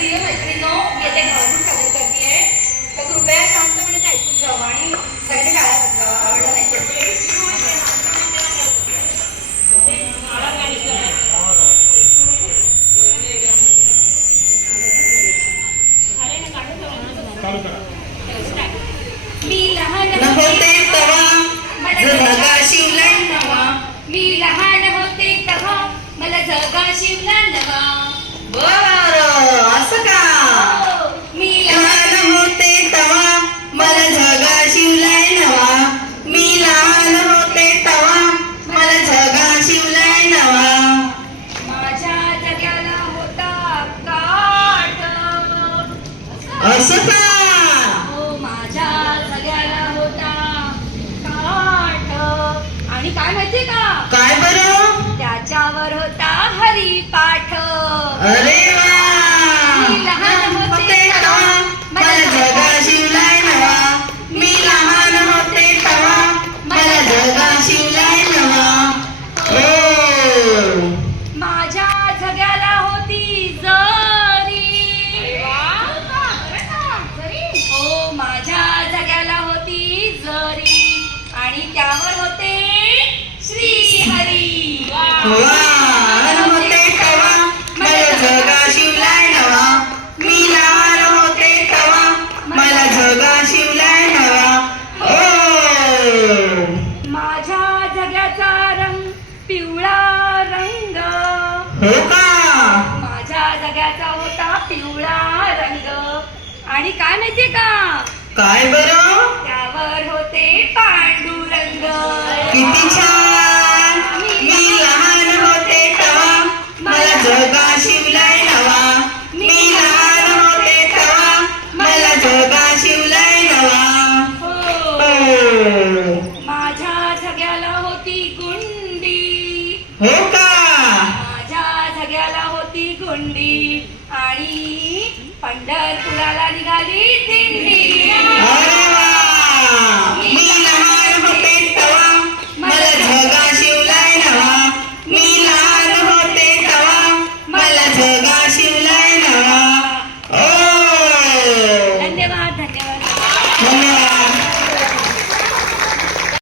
tiếng phải đi nốt, nghĩa đánh ở phương cảnh का हो माझ्या जग्याला होता. आणि काय माहितीये का? काय बरं? त्याच्यावर होता हरिपाठ. अरे माझ्या रंग. हो का? माझ्या जग्याचा होता पिवळा रंग. आणि काय माहितीये का? काय बरं? त्यावर होते पांडुरंग. किती छान! शिवलाय नवा. मी लहान होते तवा मला जगा शिवलाय नवा. हो. माझ्या जग्याला होती गुंडी. हो का? माझ्या जग्याला होती गुंडी. आणि पंढरपुराला निघाली ती.